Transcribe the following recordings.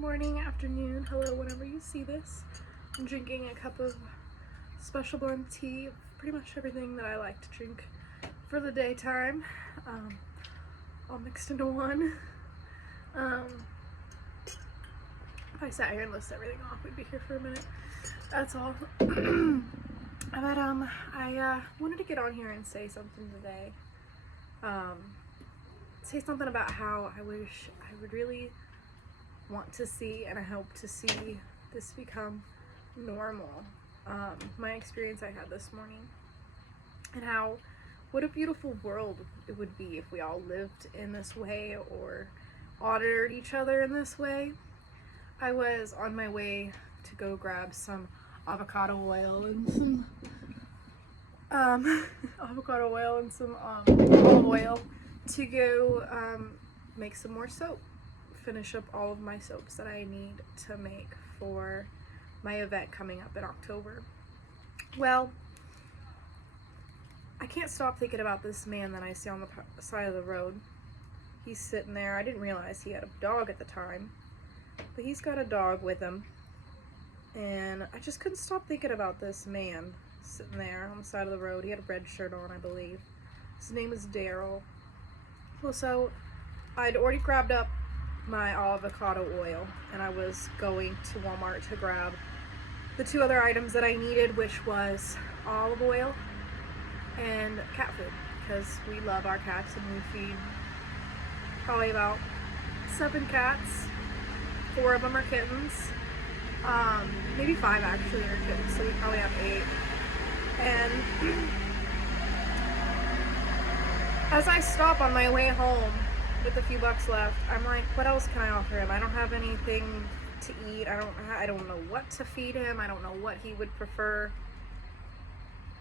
morning, afternoon, hello, whenever you see this. I'm drinking a cup of special blend tea, pretty much everything that I like to drink for the daytime, all mixed into one. If I sat here and listed everything off, we'd be here for a minute. That's all. But I wanted to get on here and say something today. Say something about how I wish I would really want to see, and I hope to see this become normal. My experience I had this morning, and how what a beautiful world it would be if we all lived in this way or honored each other in this way. I was on my way to go grab some avocado oil and some olive oil to go make some more soap, finish up all of my soaps that I need to make for my event coming up in October. Well, I can't stop thinking about this man that I see on the side of the road. He's sitting there. I didn't realize he had a dog at the time, but he's got a dog with him, and I just couldn't stop thinking about this man sitting there on the side of the road. He had a red shirt on, I believe. His name is Daryl. Well, so I'd already grabbed up my avocado oil, and I was going to Walmart to grab the two other items that I needed, which was olive oil and cat food, because we love our cats and we feed probably about 7 cats. 4 of them are kittens, maybe 5 actually are kittens, so we probably have 8. And as I stop on my way home with a few bucks left, I'm like, what else can I offer him? I don't have anything to eat. I don't know what to feed him. I don't know what he would prefer.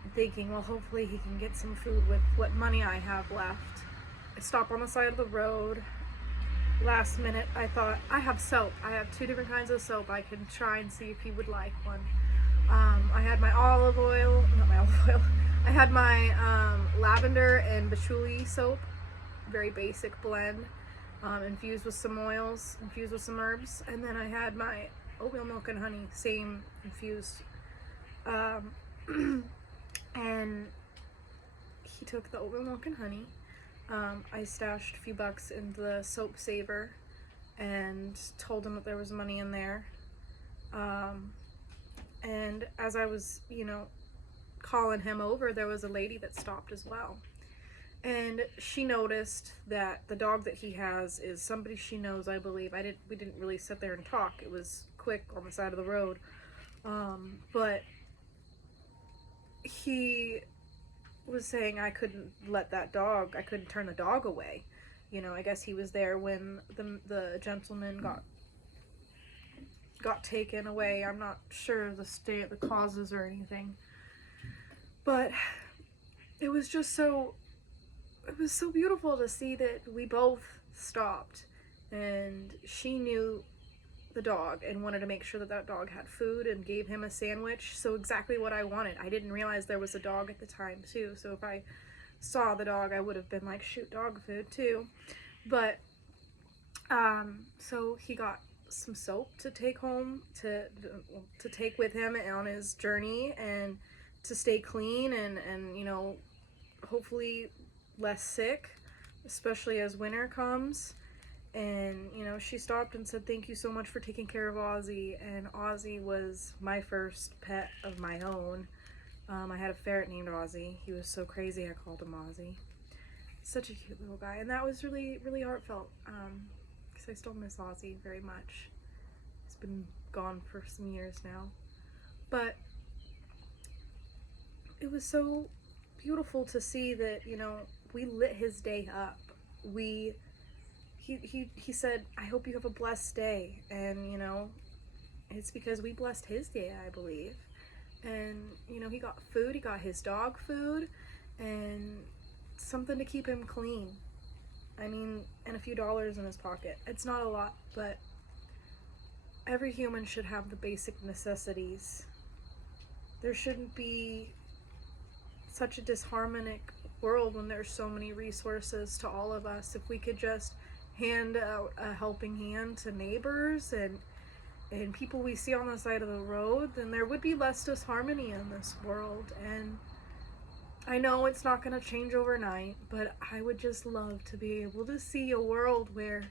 I'm thinking, well, hopefully he can get some food with what money I have left. I stop on the side of the road. Last minute, I thought, I have soap. I have 2 different kinds of soap. I can try and see if he would like one. I had my olive oil, not my olive oil. I had my lavender and patchouli soap, very basic blend, infused with some oils, infused with some herbs, and then I had my oatmeal milk and honey, same infused, and he took the oatmeal milk and honey. I stashed a few bucks in the soap saver and told him that there was money in there, and as I was, calling him over, there was a lady that stopped as well. And she noticed that the dog that he has is somebody she knows, I believe. We didn't really sit there and talk. It was quick on the side of the road. But he was saying I couldn't turn the dog away. I guess he was there when the gentleman got taken away. I'm not sure of the causes or anything. But it was so beautiful to see that we both stopped, and she knew the dog and wanted to make sure that dog had food and gave him a sandwich. So exactly what I wanted. I didn't realize there was a dog at the time too, so if I saw the dog, I would have been like, shoot, dog food too. But so he got some soap to take home, to take with him on his journey, and to stay clean and hopefully less sick, especially as winter comes. And she stopped and said, thank you so much for taking care of Ozzy. And Ozzy was my first pet of my own. I had a ferret named Ozzy. He was so crazy I called him Ozzy. Such a cute little guy, and that was really, really heartfelt, because I still miss Ozzy very much. He's been gone for some years now, but it was so beautiful to see that we lit his day up. He said, I hope you have a blessed day, and it's because we blessed his day, I believe. And he got food, he got his dog food, and something to keep him clean. And a few dollars in his pocket. It's not a lot, but every human should have the basic necessities. There shouldn't be such a disharmonic world when there's so many resources to all of us. If we could just hand out a helping hand to neighbors and people we see on the side of the road, then there would be less disharmony in this world. And I know it's not going to change overnight, but I would just love to be able to see a world where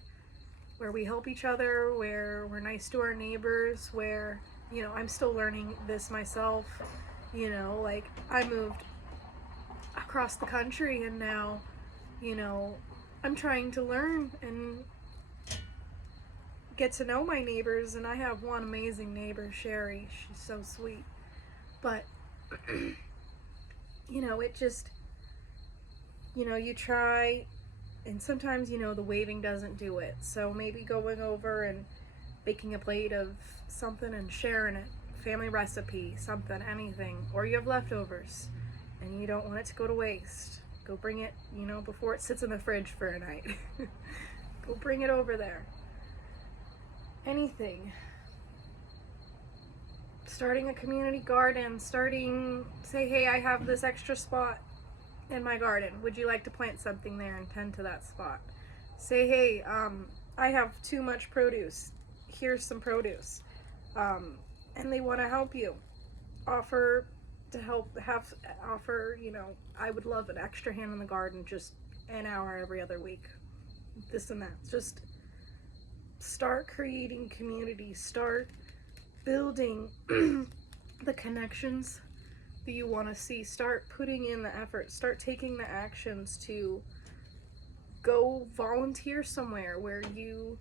we help each other, where we're nice to our neighbors, where, you know, I'm still learning this myself. You know, like, I moved across the country and now, you know, I'm trying to learn and get to know my neighbors, and I have one amazing neighbor, Sherry. She's so sweet. But you know, it just, you know, you try, and sometimes, you know, the waving doesn't do it. So maybe going over and baking a plate of something and sharing it, family recipe, something, anything, or you have leftovers and you don't want it to go to waste. Go bring it, you know, before it sits in the fridge for a night. Go bring it over there. Anything. Starting a community garden, say, hey, I have this extra spot in my garden. Would you like to plant something there and tend to that spot? Say, hey, I have too much produce. Here's some produce. And they want to help you. Offer to help, offer, you know, I would love an extra hand in the garden, just an hour every other week. This and that. Just start creating community. Start building the connections that you want to see. Start putting in the effort. Start taking the actions to go volunteer somewhere where you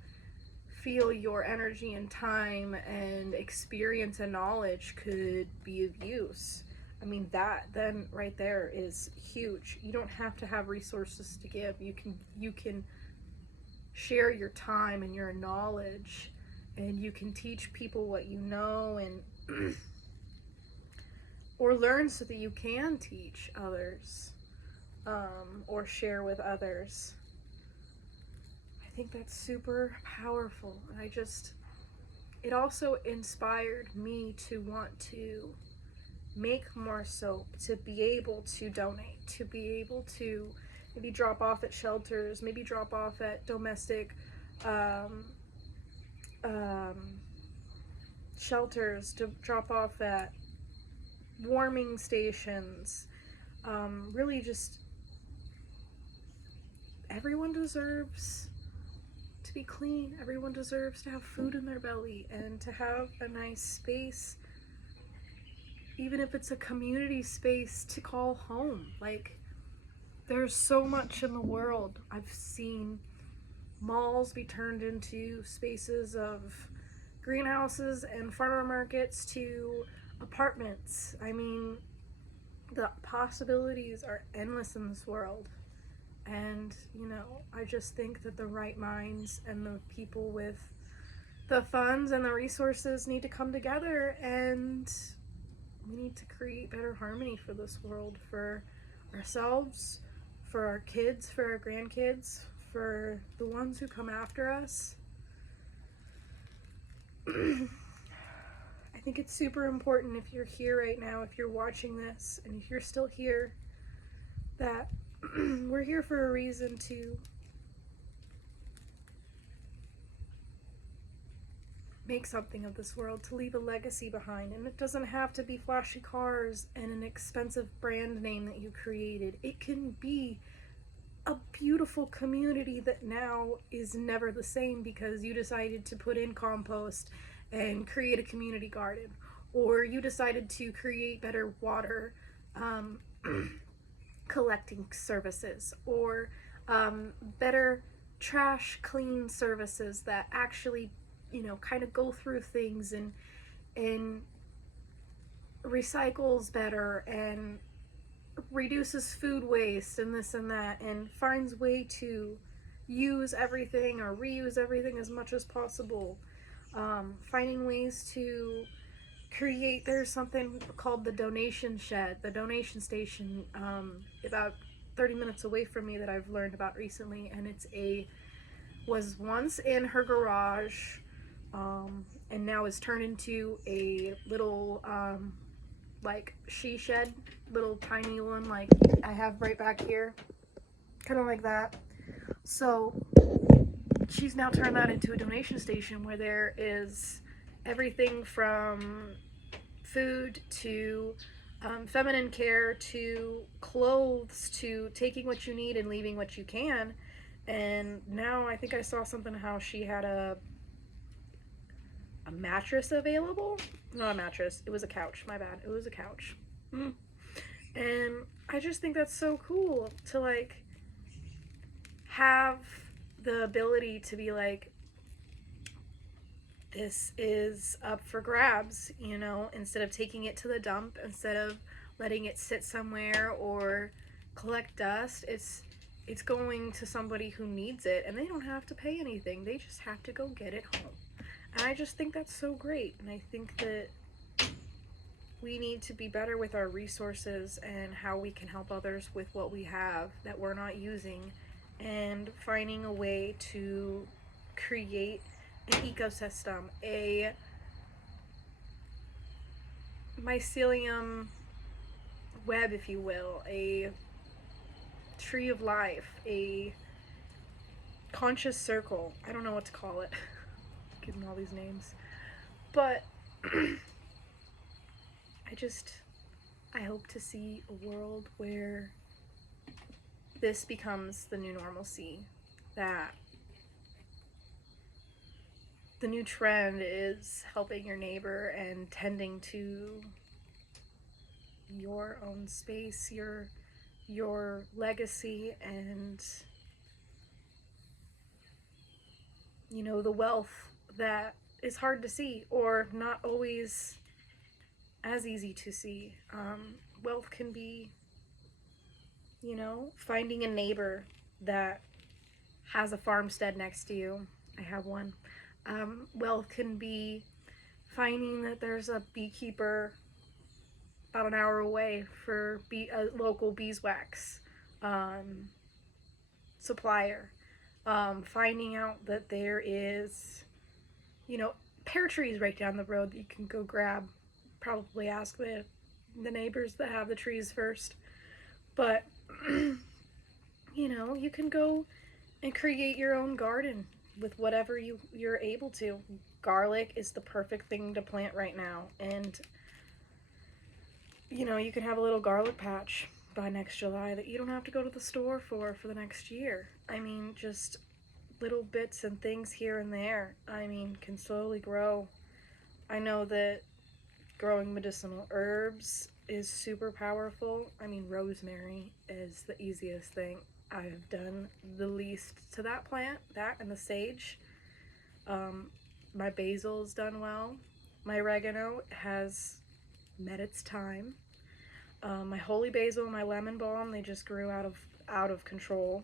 feel your energy and time and experience and knowledge could be of use. I mean, that then right there is huge. You don't have to have resources to give. You can share your time and your knowledge, and you can teach people what you know, and or learn so that you can teach others, or share with others. I think that's super powerful. It also inspired me to want to make more soap, to be able to donate, to be able to maybe drop off at shelters, maybe drop off at domestic shelters, to drop off at warming stations. Really just, everyone deserves to be clean. Everyone deserves to have food in their belly and to have a nice space, even if it's a community space, to call home. Like, there's so much in the world. I've seen malls be turned into spaces of greenhouses and farmer markets to apartments. I mean, the possibilities are endless in this world. And, you know, I just think that the right minds and the people with the funds and the resources need to come together, and we need to create better harmony for this world, for ourselves, for our kids, for our grandkids, for the ones who come after us. I think it's super important, if you're here right now, if you're watching this, and if you're still here, that we're here for a reason, to make something of this world, to leave a legacy behind. And it doesn't have to be flashy cars and an expensive brand name that you created. It can be a beautiful community that now is never the same because you decided to put in compost and create a community garden, or you decided to create better water collecting services, or better trash clean services that actually, you know, kind of go through things and recycles better and reduces food waste and this and that, and finds way to use everything or reuse everything as much as possible. Finding ways to create, there's something called the donation shed, the donation station, about 30 minutes away from me, that I've learned about recently, and was once in her garage, and now is turned into a little like she shed, little tiny one like I have right back here, kind of like that. So she's now turned that into a donation station where there is everything from food to feminine care to clothes to taking what you need and leaving what you can. And now I think I saw something how she had a mattress available. Not a mattress, it was a couch. My bad, it was a couch. And I just think that's so cool to like have the ability to be like, this is up for grabs, you know, instead of taking it to the dump, instead of letting it sit somewhere or collect dust. It's going to somebody who needs it, and they don't have to pay anything. They just have to go get it home. And I just think that's so great. And I think that we need to be better with our resources and how we can help others with what we have that we're not using, and finding a way to create an ecosystem, a mycelium web, if you will, a tree of life, a conscious circle. I don't know what to call it. Give them all these names. But I hope to see a world where this becomes the new normalcy, that the new trend is helping your neighbor and tending to your own space, your legacy, and you know, the wealth that is hard to see or not always as easy to see. Wealth can be, you know, finding a neighbor that has a farmstead next to you. I have one. Wealth can be finding that there's a beekeeper about an hour away for a local beeswax supplier. Finding out that there is, you know, pear trees right down the road that you can go grab. Probably ask the neighbors that have the trees first. But, you know, you can go and create your own garden with whatever you're able to. Garlic is the perfect thing to plant right now. And, you know, you can have a little garlic patch by next July that you don't have to go to the store for the next year. I mean, just little bits and things here and there, I mean, can slowly grow. I know that growing medicinal herbs is super powerful. I mean, rosemary is the easiest thing. I have done the least to that plant, that and the sage. My basil's done well. My oregano has met its time. My holy basil, my lemon balm, they just grew out of control.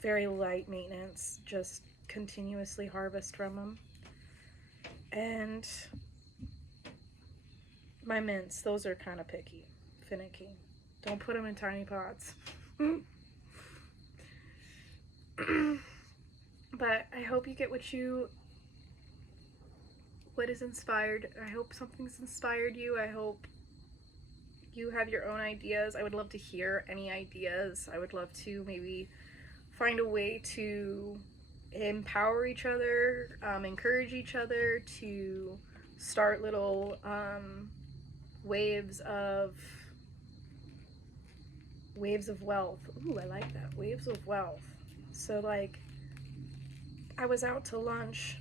Very light maintenance, just continuously harvest from them. And my mints, those are kind of finicky. Don't put them in tiny pots. But I hope you get what is inspired. I hope something's inspired you. I hope you have your own ideas. I would love to hear any ideas. I would love to maybe find a way to empower each other, encourage each other to start little waves of wealth. Ooh, I like that. Waves of wealth. So like, I was out to lunch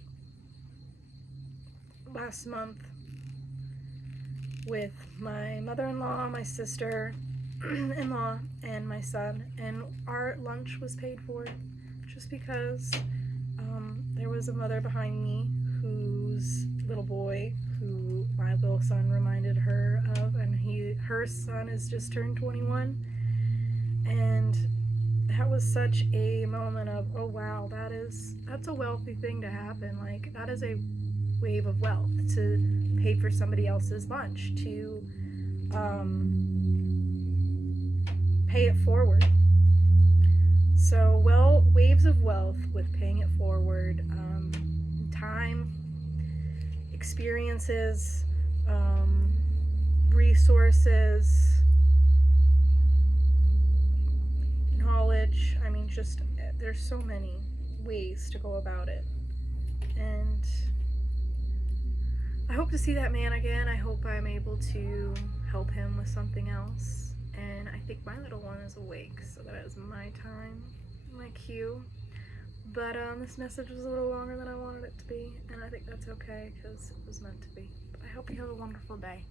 last month with my mother-in-law, my sister-in-law, and my son, and our lunch was paid for just because there was a mother behind me whose little boy, who my little son reminded her of, and her son has just turned 21, and that was such a moment of, oh wow, that's a wealthy thing to happen. Like, that is a wave of wealth to pay for somebody else's lunch, to pay it forward. So, well, waves of wealth with paying it forward, time, experiences, resources, knowledge. I mean, just, there's so many. ways to go about it. And I hope to see that man again. I hope I'm able to help him with something else. And I think my little one is awake, so that is my time, my cue. But this message was a little longer than I wanted it to be, and I think that's okay because it was meant to be. But I hope you have a wonderful day.